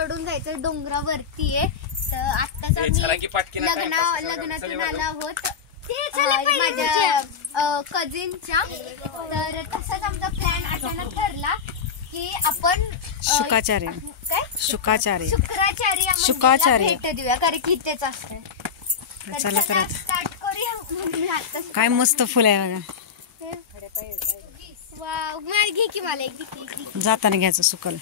चढून जायचं डोंगरावरती आहे. तर आत्ताच आम्ही लग्नातून आलो आहोत माझ्या कझिनच्या. तर तसाच आमचा प्लॅन अचानक ठरला की आपण शुक्राचार्य भेट देऊया कारण की इथेच असते. चला तर स्टार्ट करूया. काय मस्त फुल आहे बघा. घे की मला एक जाताना घ्यायचं सुकल.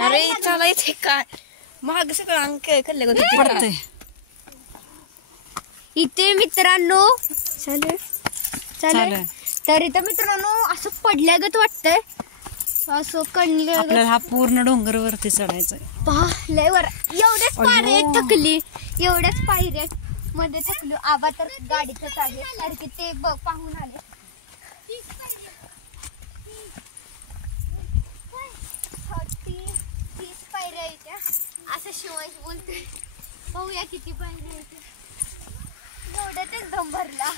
अरे चालायचे काय महाग सगळं अंक खाल्ले पडतंय इथे मित्रांनो. चालेल तर इथं मित्रांनो असं पडल्यागत वाटतंय. असं कणले आपल्याला हा पूर्ण डोंगरावरती चढायचं. लय वर एवढ्याच पायऱ्या थकली. एवढ्याच पायऱ्या मध्ये थकलो. आबा तर गाडीतच आहे कारण की ते पाहून आले. 30 पायऱ्या येत्या असं शिवाय बोलतोय. पाहूया किती पायऱ्या येत्या. एवढ्यातच दम भरला.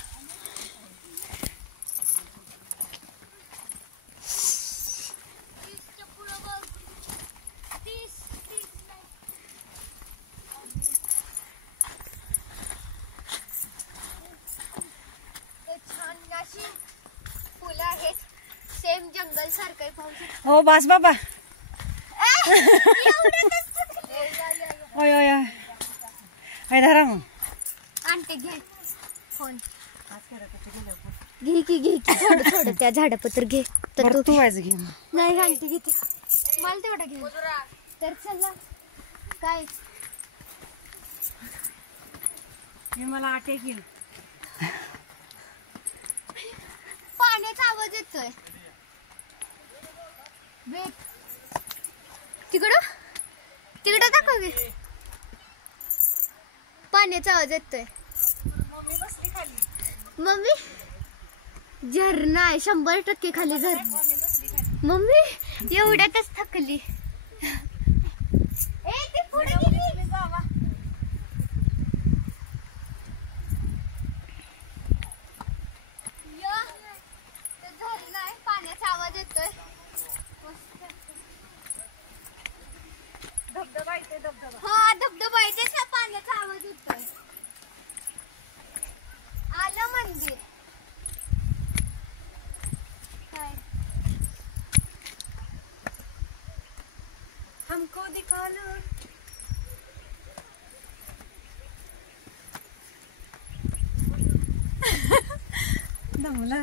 फुलं आहेत सेम जंगल सारखं पाहू शकतो. हो बस बाबा. धरा मग आणते घे फोन. घे थोडं थोडं त्या झाडापत्र घे. तर तू व्हायचं घे. नाही आणते घेते मला तेवढा घे. तर चला काय मला आटे घेऊ. पाण्याचा आवाज येतोय. तिकडं दाखव घे. पाण्याचा आवाज येतोय. मम्मी झरणा आहे 100% खाली झरणा. मम्मी एवढ्यातच थकली. झरणा आहे पाण्याचा आवाज येतोय. धबधबा येतोय. हा धबधबा येते पाण्याचा आवाज येतोय. आलं मंदिर काय हमको दिखा लो. दमला.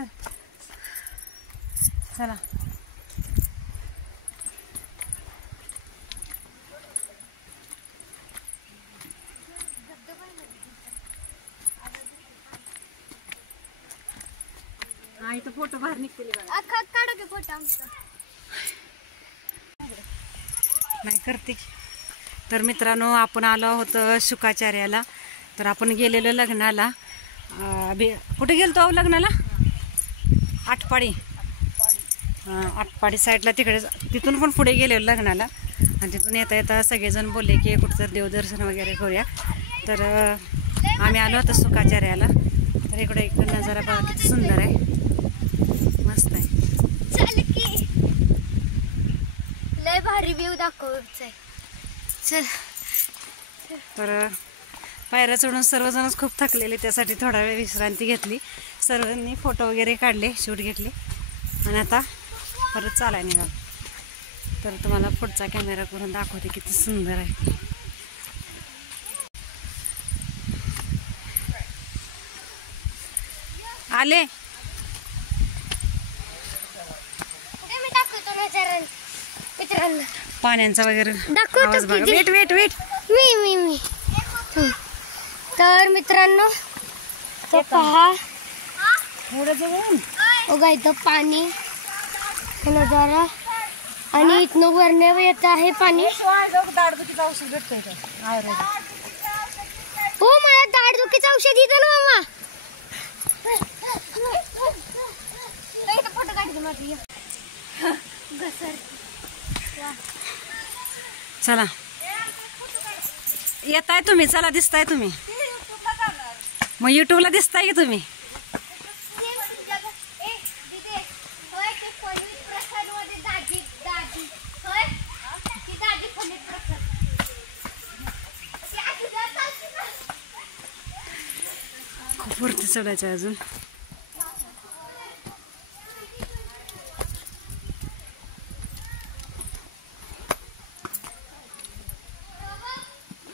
चला इथं फोटो बाहेर निघते काढा की फोटो आमचा. नाही करते. तर मित्रांनो आपण आलो आहोत शुक्राचार्याला. तर आपण गेलेलो लग्नाला. कुठे गेलतो लग्नाला? आटपाडी साईडला तिकडे. तिथून पण पुढे गेलेलो लग्नाला. आणि तिथून येता येता सगळेजण बोलले की कुठं देवदर्शन वगैरे करूया. तर आम्ही आलो होतो शुक्राचार्याला. तर इकडे एक नजारा बघा किती सुंदर आहे. मस्त आहे. चल की लय भारी व्ह्यू दाखवतोय. चल. तर पायऱ्या चढून सर्वजणच खूप थकलेले. त्यासाठी थोडा वेळ विश्रांती घेतली. सर्वांनी फोटो वगैरे काढले, शूट घेतले आणि आता परत चालाय निघाल. तर तुम्हाला पुढचा कॅमेरा करून दाखवते किती सुंदर आहे. आले मित्रांनो पाण्याचा वगैरे दाखवतो. वेट मी तर मित्रांनो तो पहा बघा इथं पाणी नजारा आणि इथनं वरण्यावर येत आहे पाणी. दाढदुखीचं औषध भेटतंय का? हो मला दाढदुखीचं औषध येतं ना मामा. फोटो काढते माझी. चला येताय तुम्ही. चला दिसताय तुम्ही. मग युट्यूबला दिसताय की तुम्ही. वरती चढायचं आहे अजून.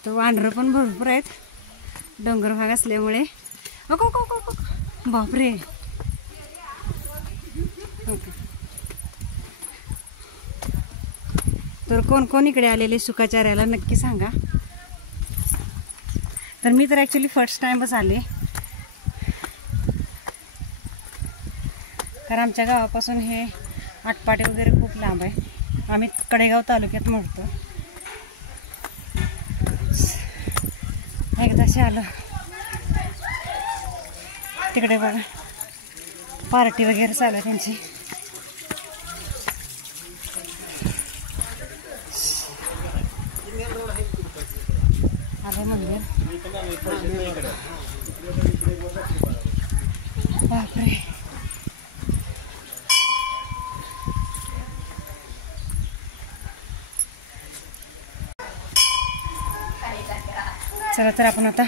तर वानरं पण भरपूर आहेत डोंगर भाग असल्यामुळे. बापरे. तर कोण कोण इकडे आलेले सुखाचार्याला नक्की सांगा. तर मी तर ॲक्च्युली फर्स्ट टाइमच आले, कारण आमच्या गावापासून हे आटपाडी वगैरे खूप लांब आहे. आम्ही कडेगाव तालुक्यात मोडतो. एकदाशी आलो. तिकडे बघा पार्टी वगैरे चालू आहे त्यांची. आले मंदिर. बापरे. चला तर आपण आता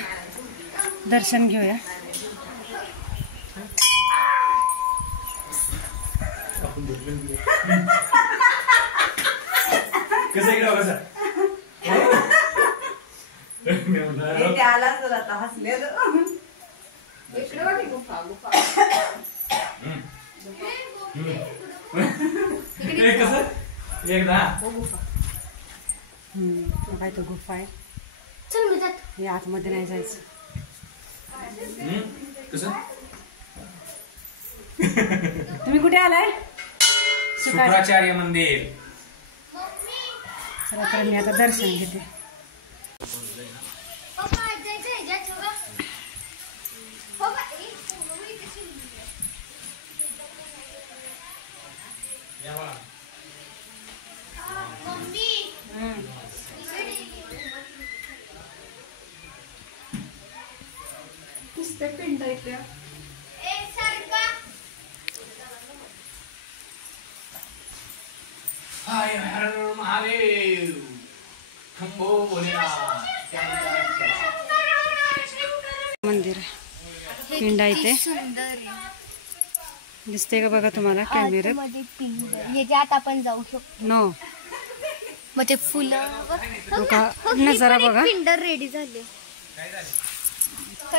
दर्शन घेऊया. काय तो गुफा आहे. हे आतमध्ये नाही जायचं. तुम्ही कुठे आलाय? शुक्राचार्य मंदिर. चला तर मी आता दर्शन घेते. पिंड इथे हाय हर महादेव. खंबो भोलेनाथ. मंदिर पिंड आहे ते. दिसते का बघा तुम्हाला कॅमेऱ्यात? मध्ये पिंड ह्याच्यात आपण जाऊ शकतो. नो. मग ते फुलं नजारा बघा. पिंड रेडी झाले.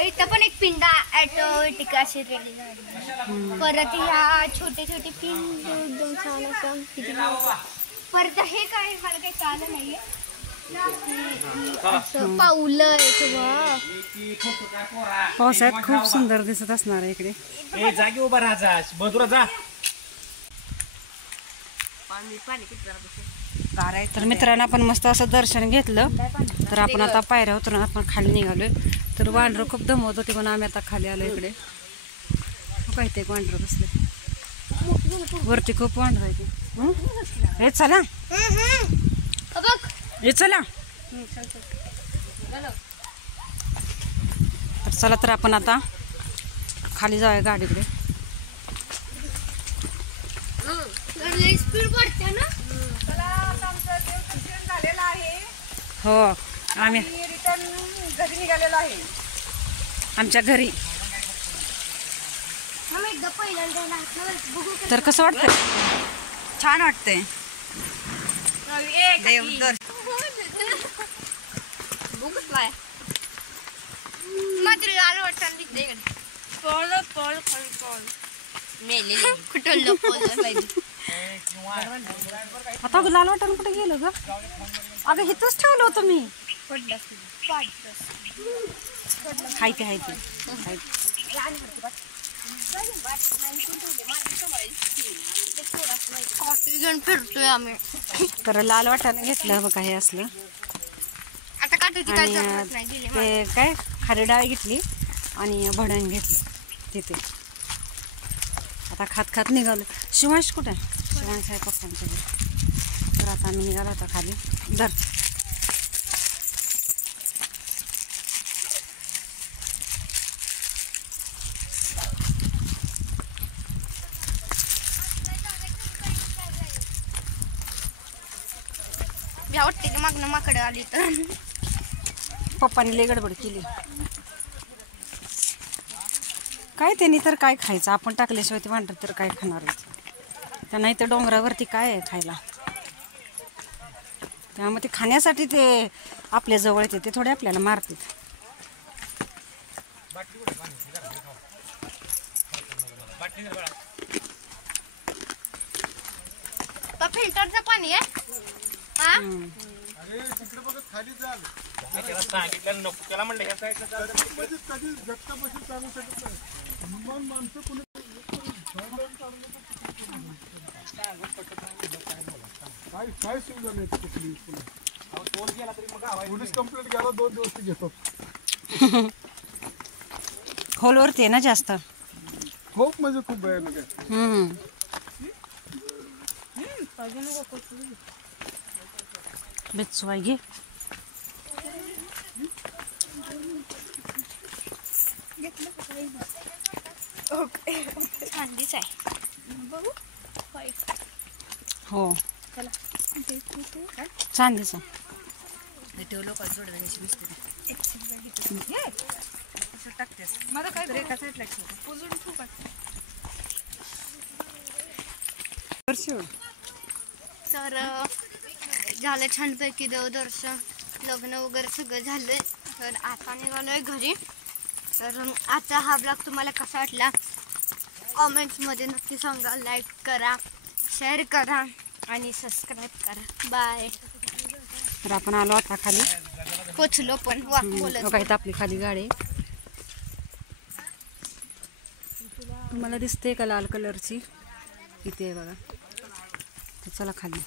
इथं पण एक पिंड ऑटोमॅटिक असे रेडी झाले. परत ह्या छोटे छोटे पिंड एकदम छान असं किती. परत हे काय मला काही कळलं नाहीये. असं पाऊलं आहे. पावसाळ्यात खूप सुंदर दिसत असणार आहे इकडे. ए जागी उभा राहा. मधुरा जा. तर मित्रांनो आपण मस्त असं दर्शन घेतलं. तर आपण आता पायऱ्या उतरून आपण खाली निघालोय. तर वांढरं खूप दमवत होती म्हणून आम्ही आता खाली आलो इकडे. काय ते वांढरं बसले वरती. खूप वांढरं आहे ते. हे चला हे चला. तर चला तर आपण आता खाली जाऊया गाडीकडे. स्पीड पडते ना. झालेला आहे. हो आम्ही रिटर्न घरी निघालेलो आहे. आमच्या घरी. एकदा पहिल्यांदा बघू. तर कसं वाटतंय? छान वाटतंय. मात्र लाल वाटतं दिसते. कुठं लपवलं पाहिजे. आता लाल वाटाणा कुठे गेलं ग? अगं इथंच ठेवलं होतं मी. हाय ते हाय ते. फिरतोय आम्ही. तर लाल वाटाणा घेतलं बघा हे असलं. आता काटायची काय आणि जरूरत नाही. दिली ते काय खारी डाळ घेतली आणि भडंग घेतलं तिथे. आता खात खात निघालो. शिवांश कुठे? शिवांश आहे पप्पांच्या घरी. तर आता आम्ही निघालो होता खाली. धर. भ्या वाटते की मागणं माकडं आली तर. पप्पाने लय गडबड केली. काय त्यांनी तर काय खायचं, आपण टाकल्याशिवाय ते वांडर तर काय खाणार आहेत. त्यांना इथं डोंगरावरती काय आहे खायला, त्यामुळे ते खाण्यासाठी ते आपल्या जवळ येते, ते थोडे आपल्याला मारतात. फिल्टरचं पाणी आहे हा. त्याला सांगितलं नको, त्याला म्हणलं ह्या साईडला काय सुविधा नाही पोलीस कंप्लेंट घ्यायला 2 दिवस घेतात. खोलवरती आहे ना जास्त. खूप म्हणजे खूप भयानक आहे. बेचवाय घे. थंडीच आहे बघू. हो चांदीचं ठेवलं काय टाकतेस मला काय एका साईडला तर झालं छानपैकी देवदर्शन, लग्न वगैरे सगळं झालंय. तर आता निघालोय घरी. तर आजचा हा ब्लॉग तुम्हाला कसा वाटला कॉमेंट्समध्ये नक्की सांगा. लाईक करा, शेअर करा आणि सबस्क्राईब करा. बाय. तर आपण आलो आता खाली, पोचलो पण वा बोलत. काय आपली खाली गाडी तुम्हाला दिसते का लाल कलरची, इथे आहे बघा. तर चला खाली.